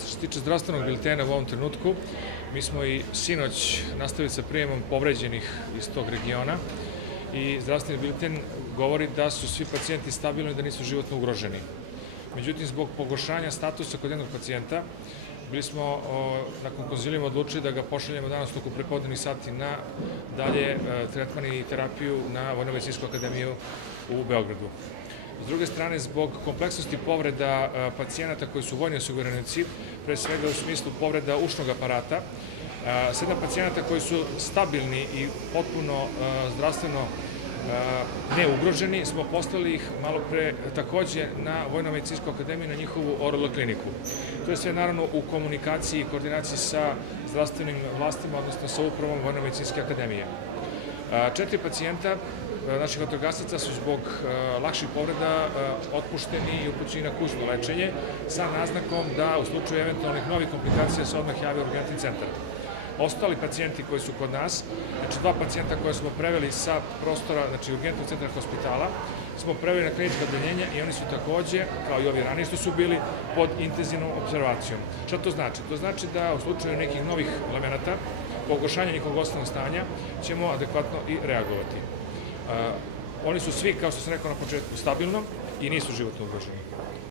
Što se tiče zdravstvenog biltena u ovom trenutku, mi smo i sinoć nastavili sa prijemom povređenih iz tog regiona i zdravstveni bilten govori da su svi pacijenti stabilni i da nisu životno ugroženi. Međutim, zbog pogoršanja statusa kod jednog pacijenta, bili smo nakon konzilijuma odlučili da ga pošaljemo danas toku prepodnevnih sati na dalje tretman i terapiju na Vojno-medicinskoj akademiju u Beogradu. S druge strane, zbog kompleksnosti povreda pacijenata koji su vojni osiguranici, pre svega u smislu povreda ušnog aparata, 7 pacijenata koji su stabilni i potpuno zdravstveno neugroženi, smo poslali ih malo pre takođe na Vojno-medicinsku akademiju na njihovu ORL kliniku. To je sve naravno u komunikaciji i koordinaciji sa zdravstvenim vlastima, odnosno sa upravom Vojno-medicinske akademije. 4 pacijenta naših vatrogasaca su zbog lakših povreda otpušteni i upućeni na kućno lečenje sa naznakom da u slučaju eventualnih novih komplikacija se odmah javi urgentni centar. Ostali pacijenti koji su kod nas, znači 2 pacijenta koje smo preveli sa prostora, znači urgentnog centra hospitala, smo preveli na kliničko odeljenje i oni su takođe, kao i ovi ranije što su bili, pod intenzivnom observacijom. Šta to znači? To znači da u slučaju nekih novih elemenata, pogoršanja njihovog osnovnog stanja, ćemo adekvatno i reagovati. Oni su svi, kao što sam rekao na početku, stabilno i nisu životno ugroženi.